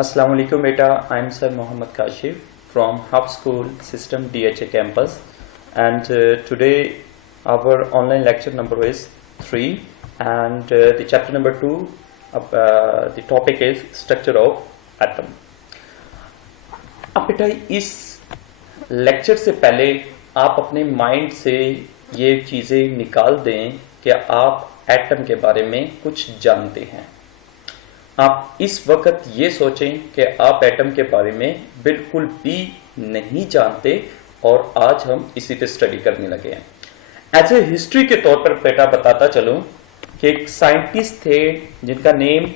Assalamu alaikum beta, I am Sir Mohammad Kashif from Hub School System DHA campus, and today our online lecture number is 3 and the chapter number 2, the topic is structure of atom. अब बेटा इस lecture से पहले आप अपने mind से ये चीज़ें निकाल दें कि आप एटम के बारे में कुछ जानते हैं। आप इस वक्त ये सोचें कि आप एटम के बारे में बिल्कुल भी नहीं जानते और आज हम इसी पे स्टडी करने लगे हैं। एज ए हिस्ट्री के तौर पर बेटा बताता चलूं कि एक साइंटिस्ट थे जिनका नेम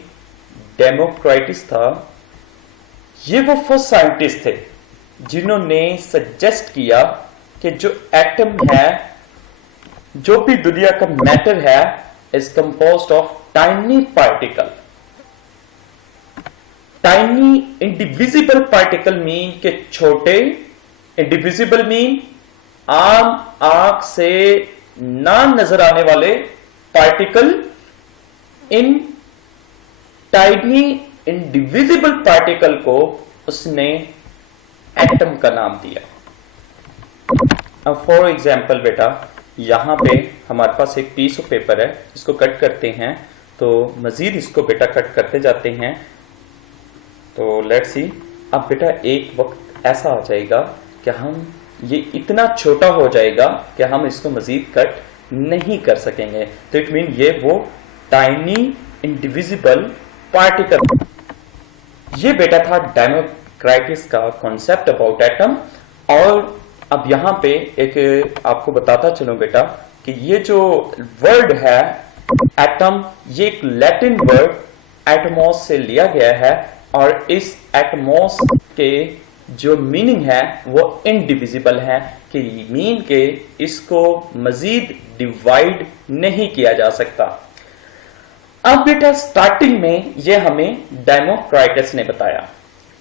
डेमोक्राइटिस था। ये वो फर्स्ट साइंटिस्ट थे जिन्होंने सजेस्ट किया कि जो एटम है, जो भी दुनिया का मैटर है, is composed of tiny particle. Tiny indivisible particle mean के छोटे, इंडिविजिबल मीन आम आंख से ना नजर आने वाले पार्टिकल। इन टाइनी इंडिविजिबल पार्टिकल को उसने एटम का नाम दिया। अब फॉर एग्जाम्पल बेटा यहां पे हमारे पास एक पीस ऑफ पेपर है, इसको कट करते हैं तो मजीद इसको बेटा कट करते जाते हैं। तो लेट्स सी, अब बेटा एक वक्त ऐसा आ जाएगा कि हम ये इतना छोटा हो जाएगा कि हम इसको मजीद कट नहीं कर सकेंगे। तो इट मीन ये वो टाइनी इंडिविजिबल पार्टिकल। ये बेटा था डेमोक्राइटिस का कॉन्सेप्ट अबाउट एटम। और अब यहां पे एक आपको बताता चलूं बेटा कि ये जो वर्ड है एटम, ये एक लैटिन वर्ड एटमॉस से लिया गया है और इस एटमॉस के जो मीनिंग है वो इनडिविजिबल है, कि मीन के इसको मजीद डिवाइड नहीं किया जा सकता। अब बेटा स्टार्टिंग में ये हमें डेमोक्राइटस ने बताया।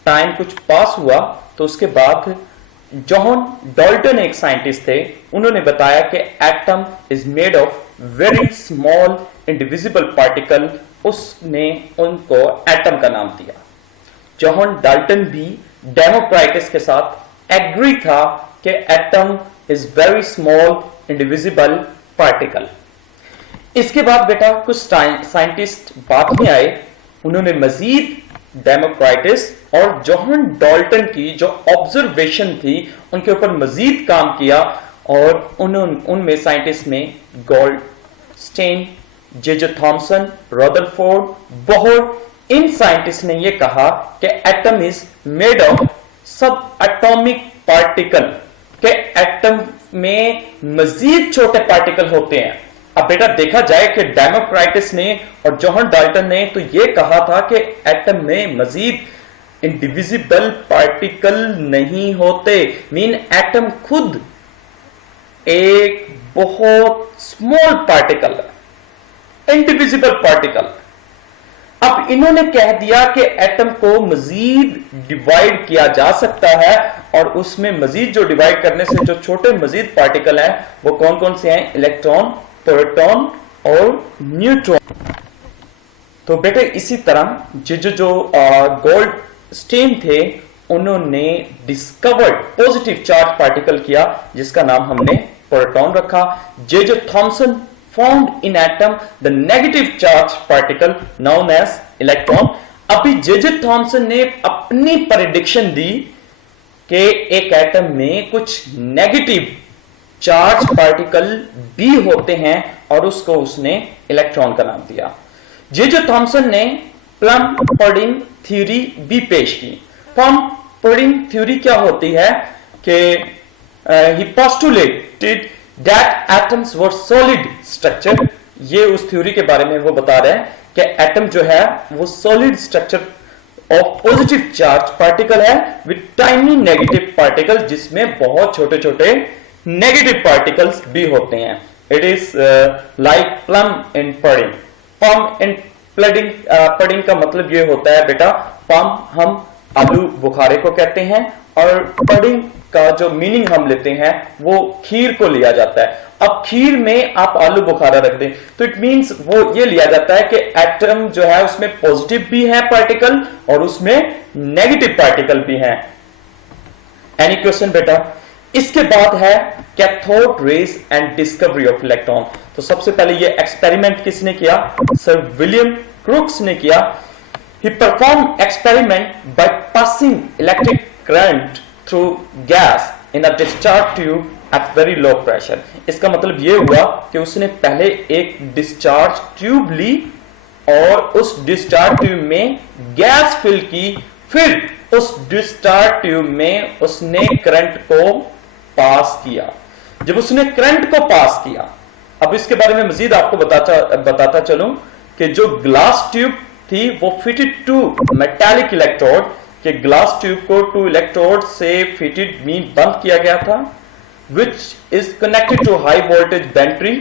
टाइम कुछ पास हुआ तो उसके बाद जॉन डाल्टन एक साइंटिस्ट थे, उन्होंने बताया कि atom is made of very small indivisible particle. उसने उनको एटम का नाम दिया। जॉन डाल्टन भी डेमोक्राइटस के साथ एग्री था कि atom is very small indivisible particle. इसके बाद बेटा कुछ साइंटिस्ट बाद में आए, उन्होंने मजीद डेमोक्राइटस और जॉन डाल्टन की जो ऑब्जर्वेशन थी उनके ऊपर मजीद काम किया और उनमें साइंटिस्ट में Goldstein, J Thomson, Rutherford, Bohr, इन साइंटिस्ट ने यह कहा कि atom is made of subatomic particle, के एटम में मजीद छोटे पार्टिकल होते हैं। अब बेटा देखा जाए कि डेमोक्राइटिस ने और जॉन डाल्टन ने तो यह कहा था कि एटम में मजीद इंडिविजिबल पार्टिकल नहीं होते, मीन एटम खुद एक बहुत स्मॉल पार्टिकल है, इंडिविजिबल पार्टिकल। अब इन्होंने कह दिया कि एटम को मजीद डिवाइड किया जा सकता है और उसमें मजीद जो डिवाइड करने से जो छोटे मजीद पार्टिकल हैं वो कौन कौन से हैं? इलेक्ट्रॉन, प्रोटॉन और न्यूट्रॉन। तो बेटे इसी तरह जो गोल्डस्टीन थे उन्होंने डिस्कवर्ड पॉजिटिव चार्ज पार्टिकल किया जिसका नाम हमने प्रोटॉन रखा। J Thomson found in atom the negative charge particle known as electron। अभी जे थॉमसन ने अपनी प्रेडिक्शन दी कि एक एटम में कुछ नेगेटिव चार्ज पार्टिकल भी होते हैं और उसको उसने इलेक्ट्रॉन का नाम दिया। जे थॉमसन ने प्लम पुडिंग थ्योरी भी पेश की। प्लम पुडिंग थ्योरी क्या होती है कि he postulated that atoms were solid structure। ये उस थ्योरी के बारे में वो बता रहे हैं कि एटम जो है वो solid structure of positive charge particle है विद टाइनी नेगेटिव पार्टिकल, जिसमें बहुत छोटे छोटे नेगेटिव पार्टिकल्स भी होते हैं। It is like plum in pudding. Plum in pudding का मतलब ये होता है बेटा, प्लम हम आलू बुखारे को कहते हैं और पुडिंग का जो मीनिंग हम लेते हैं वो खीर को लिया जाता है। अब खीर में आप आलू बुखारा रख दें तो इट मींस वो ये लिया जाता है कि एटम जो है उसमें पॉजिटिव भी है पार्टिकल और उसमें नेगेटिव पार्टिकल भी हैं। एनी क्वेश्चन बेटा? इसके बाद है cathode rays and discovery of electron. तो सबसे पहले ये एक्सपेरिमेंट किसने किया? सर विलियम क्रूक्स ने किया। He performed experiment by passing electric current through gas in a discharge tube at very low pressure। इसका मतलब ये हुआ कि उसने पहले एक डिस्चार्ज ट्यूब ली और उस डिस्चार्ज ट्यूब में गैस फिल की, फिर उस डिस्चार्ज ट्यूब में उसने करंट को पास किया। जब उसने करंट को पास किया, अब इसके बारे में मजीद आपको बताता चलूं कि जो ग्लास ट्यूब थी वो फिटेड टू मेटालिक इलेक्ट्रोड, के ग्लास ट्यूब को 2 इलेक्ट्रोड से फिटेड मीन बंद किया गया था, which is connected to high voltage battery.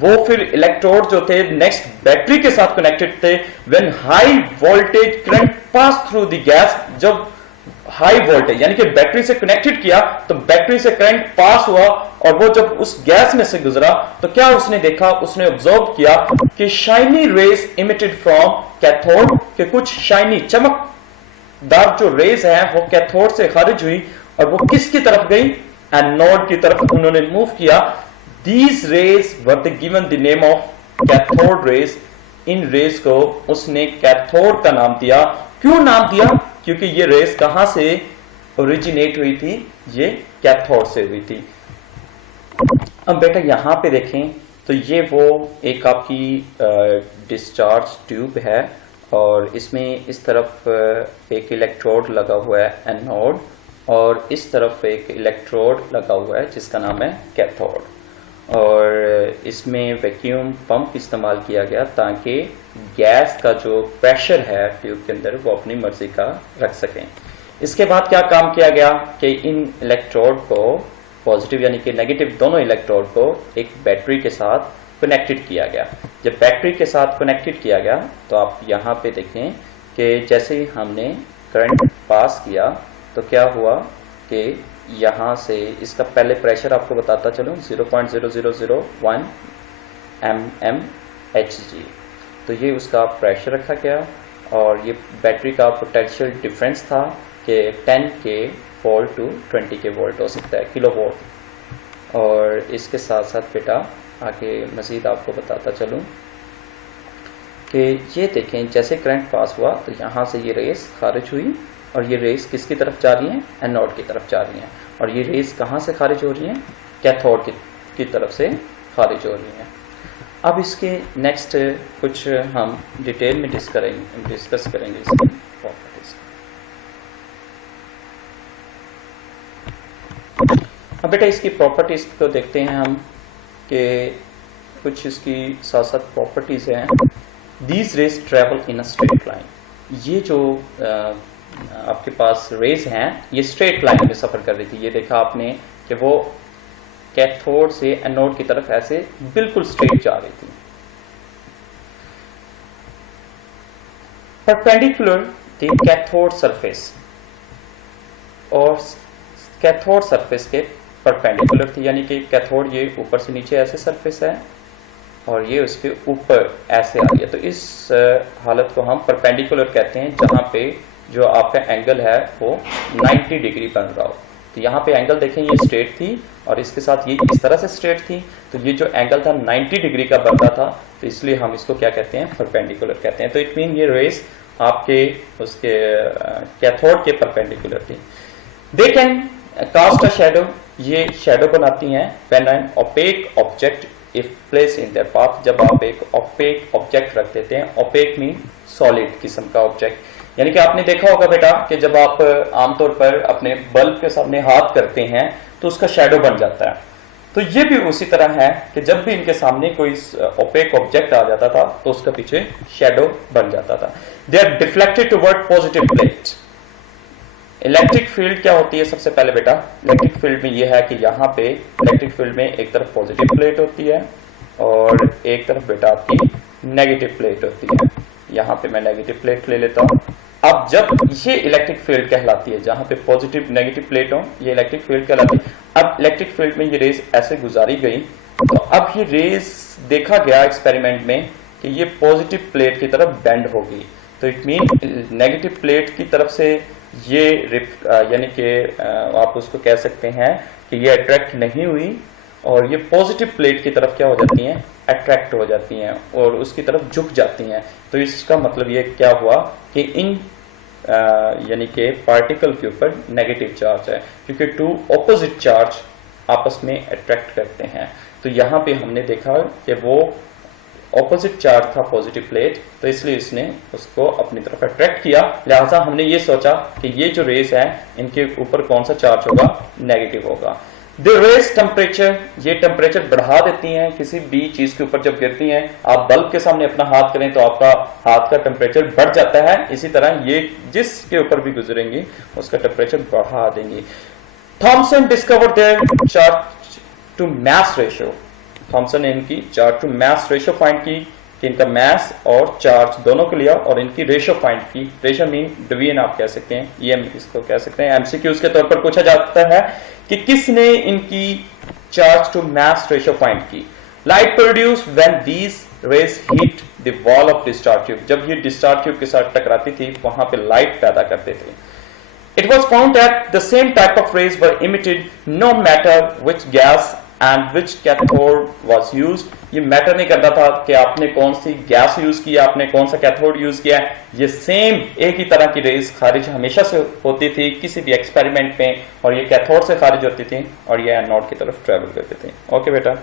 वो फिर इलेक्ट्रोड जो थे नेक्स्ट बैटरी के साथ कनेक्टेड थे। When high voltage current pass through the gas, जब हाई वोल्टेज यानी कि बैटरी से कनेक्टेड किया तो बैटरी से करंट पास हुआ और वो जब उस गैस में से गुजरा तो क्या उसने देखा? उसने ऑब्जर्व किया कि shiny rays emitted from cathode, के कुछ शाइनी चमकदार जो रेज हैं वो कैथोड से खारिज हुई और वो किसकी तरफ गई? एनोड की तरफ उन्होंने मूव किया। These rays were given the name of cathode rays. इन रेज को उसने कैथोड का नाम दिया। क्यों नाम दिया? क्योंकि ये रेस कहां से ओरिजिनेट हुई थी? ये कैथोड से हुई थी। अब बेटा यहां पे देखें तो ये वो एक आपकी डिस्चार्ज ट्यूब है और इसमें इस तरफ एक इलेक्ट्रोड लगा हुआ है एनोड और इस तरफ एक इलेक्ट्रोड लगा हुआ है जिसका नाम है कैथोड। और इसमें वैक्यूम पंप इस्तेमाल किया गया ताकि गैस का जो प्रेशर है ट्यूब के अंदर वो अपनी मर्जी का रख सकें। इसके बाद क्या काम किया गया कि इन इलेक्ट्रोड को पॉजिटिव यानी कि नेगेटिव दोनों इलेक्ट्रोड को एक बैटरी के साथ कनेक्टेड किया गया। जब बैटरी के साथ कनेक्टेड किया गया तो आप यहाँ पे देखें कि जैसे ही हमने करंट पास किया तो क्या हुआ कि यहाँ से इसका पहले प्रेशर आपको बताता चलूँ 0.0001 mmHg। तो ये उसका प्रेशर रखा गया और ये बैटरी का पोटेंशियल डिफरेंस था कि 10 के वोल्ट टू 20 के वोल्ट हो सकता है, किलो वोल्ट। और इसके साथ साथ बेटा आगे मज़ीद आपको बताता चलूँ कि ये देखें जैसे करंट पास हुआ तो यहाँ से ये रेस खारिज हुई और ये रेस किसकी तरफ जा रही हैं? एनोड की तरफ जा रही हैं। और ये रेस कहाँ से खारिज हो रही हैं? कैथोड की तरफ से खारिज हो रही हैं। अब इसके नेक्स्ट कुछ हम डिटेल में डिस्कस करेंगे इसकी प्रॉपर्टीज। अब बेटा इसकी प्रॉपर्टीज को देखते हैं हम कि कुछ इसकी साथ साथ प्रॉपर्टीज हैं। These rays travel in a straight line. ये जो आपके पास रेज हैं ये स्ट्रेट लाइन में सफर कर रही थी। ये देखा आपने कि वो कैथोड से एनोड की तरफ ऐसे बिल्कुल स्ट्रेट जा रही थी। परपेंडिकुलर थी कैथोड सरफेस और कैथोड सरफेस के परपेंडिकुलर थी, यानी कि कैथोड ये ऊपर से नीचे ऐसे सरफेस है और ये उसके ऊपर ऐसे आ रही है। तो इस हालत को हम परपेंडिकुलर कहते हैं जहां पे जो आपका एंगल है वो 90 डिग्री बन रहा हो। तो यहाँ पे एंगल देखें ये स्ट्रेट थी और इसके साथ ये इस तरह से स्ट्रेट थी। तो ये जो एंगल था 90 डिग्री का बन रहा था, तो इसलिए हम इसको क्या कहते हैं? परपेंडिकुलर कहते हैं। तो इट मीन ये रेस आपके उसके कैथोड के परपेंडिकुलर थी। They can cast a shadow, ये शैडो बनाती हैं when an opaque object if placed in their path. जब आप एक ओपेक ऑब्जेक्ट रख देते हैं, ओपेक मीन सॉलिड किस्म का ऑब्जेक्ट, यानी कि आपने देखा होगा बेटा कि जब आप आमतौर पर अपने बल्ब के सामने हाथ करते हैं तो उसका शैडो बन जाता है। तो ये भी उसी तरह है कि जब भी इनके सामने कोई ओपेक ऑब्जेक्ट आ जाता था तो उसका पीछे शैडो बन जाता था। They are deflected toward positive plate. Electric field क्या होती है? सबसे पहले बेटा इलेक्ट्रिक फील्ड में यह है कि यहाँ पे इलेक्ट्रिक फील्ड में एक तरफ पॉजिटिव प्लेट होती है और एक तरफ बेटा आपकी नेगेटिव प्लेट होती है। यहाँ पे मैं नेगेटिव प्लेट ले लेता हूँ। अब जब ये इलेक्ट्रिक फील्ड कहलाती है, जहां पे पॉजिटिव नेगेटिव प्लेट हो, ये इलेक्ट्रिक फील्ड कहलाती है। अब इलेक्ट्रिक फील्ड में ये रेज ऐसे गुजारी गई, तो अब ये रेज देखा गया एक्सपेरिमेंट में कि ये पॉजिटिव प्लेट की तरफ बेंड होगी। तो इट मीन नेगेटिव प्लेट की तरफ से ये यानी कि आप उसको कह सकते हैं कि ये अट्रैक्ट नहीं हुई, और ये पॉजिटिव प्लेट की तरफ क्या हो जाती हैं, अट्रैक्ट हो जाती हैं और उसकी तरफ झुक जाती हैं। तो इसका मतलब ये क्या हुआ कि इन यानी कि पार्टिकल के ऊपर नेगेटिव चार्ज है, क्योंकि टू ऑपोजिट चार्ज आपस में अट्रैक्ट करते हैं। तो यहाँ पे हमने देखा कि वो ऑपोजिट चार्ज था पॉजिटिव प्लेट, तो इसलिए इसने उसको अपनी तरफ अट्रैक्ट किया। लिहाजा हमने ये सोचा कि ये जो रेस है इनके ऊपर कौन सा चार्ज होगा, नेगेटिव होगा। द रेस टेम्परेचर, ये टेम्परेचर बढ़ा देती हैं किसी भी चीज के ऊपर जब गिरती हैं। आप बल्ब के सामने अपना हाथ करें तो आपका हाथ का टेम्परेचर बढ़ जाता है, इसी तरह ये जिसके ऊपर भी गुजरेंगी उसका टेम्परेचर बढ़ा देंगी। Thomson discovered their charge to mass ratio, Thomson ने इनकी charge to mass ratio find की कि इनका मास और चार्ज दोनों को लिया और इनकी रेशियो फाइंड की। रेशियो मीन डिवीजन आप कह सकते हैं, ये इसको कह सकते हैं। एमसीक्यूज के तौर पर पूछा जाता है कि किसने इनकी charge to mass ratio find की। Light produce when these rays hit the wall of discharge tube, जब ये डिस्चार्ज ट्यूब के साथ टकराती थी वहां पे लाइट पैदा करते थे। It was found that the same type of rays were emitted no matter which gas and which cathode was used। ये मैटर नहीं करता था कि आपने कौन सी गैस यूज किया, आपने कौन सा कैथोड यूज किया, ये सेम एक ही तरह की रेज खारिज हमेशा से होती थी किसी भी एक्सपेरिमेंट में, और ये कैथोड से खारिज होती थी और ये एनोड की तरफ ट्रेवल करती थी। ओके बेटा।